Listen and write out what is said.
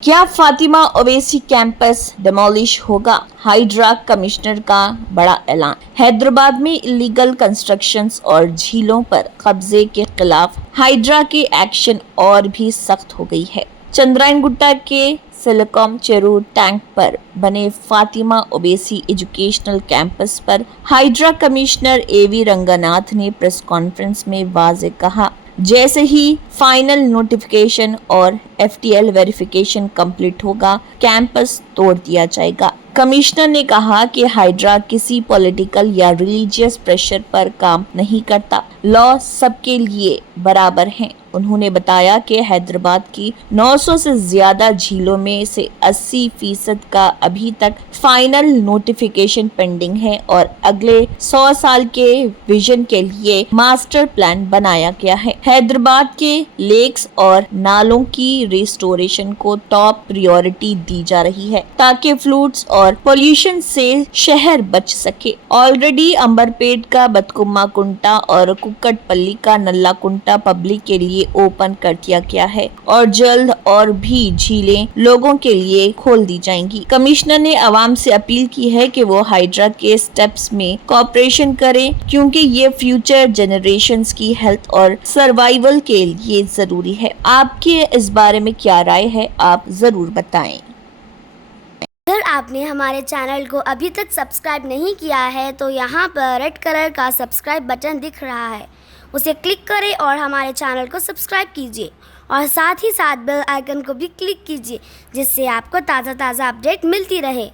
क्या Fatima Owaisi campus demolish होगा? Hydra commissioner का बड़ा ऐलान। हैदराबाद में इलीगल कंस्ट्रक्शंस और झीलों पर कब्जे के खिलाफ हाइड्रा की एक्शन और भी सख्त हो गई है। चंद्रायनगुट्टा के सिलिकॉन चेरू टैंक पर बने फातिमा ओवैसी एजुकेशनल कैंपस पर हाइड्रा कमिश्नर एवी रंगनाथ ने प्रेस कॉन्फ्रेंस में वाज़ेह कहा, जैसे ही फाइनल नोटिफिकेशन और FTL वेरिफिकेशन कंप्लीट होगा, कैंपस तोड़ दिया जाएगा। कमिश्नर ने कहा कि हाइड्रा किसी पॉलिटिकल या रिलीजियस प्रेशर पर काम नहीं करता। लॉ सबके लिए बराबर है। उन्होंने बताया कि हैदराबाद की 900 से ज्यादा झीलों में से 80% का अभी तक फाइनल नोटिफिकेशन पेंडिंग है और अगले 100 साल के विजन के लिए मास्टर प्लान बनाया गया है। हैदराबाद के लेक्स और नालों की रिस्टोरेशन को टॉप प्रायोरिटी दी जा रही है ताकि फ्लूड्स और पोल्यूशन से शहर बच सके। ऑलरेडी अंबरपेट का बतकुम्मा कुंटा और कुक्कटपल्ली का नल्ला कुंटा पब्लिक के लिए ओपन कर दिया गया है और जल्द और भी झीलें लोगों के लिए खोल दी जाएंगी। कमिश्नर ने आवाम से अपील की है कि वो हाइड्रा के स्टेप्स में कोऑपरेशन करें क्योंकि ये फ्यूचर जनरेशंस की हेल्थ और सर्वाइवल के लिए जरूरी है। आपकी इस बारे में क्या राय है, आप जरूर बताएं। अगर आपने हमारे चैनल को अभी तक सब्सक्राइब नहीं किया है तो यहाँ पर रेड कलर का सब्सक्राइब बटन दिख रहा है, उसे क्लिक करें और हमारे चैनल को सब्सक्राइब कीजिए और साथ ही साथ बेल आइकन को भी क्लिक कीजिए जिससे आपको ताज़ा अपडेट मिलती रहे।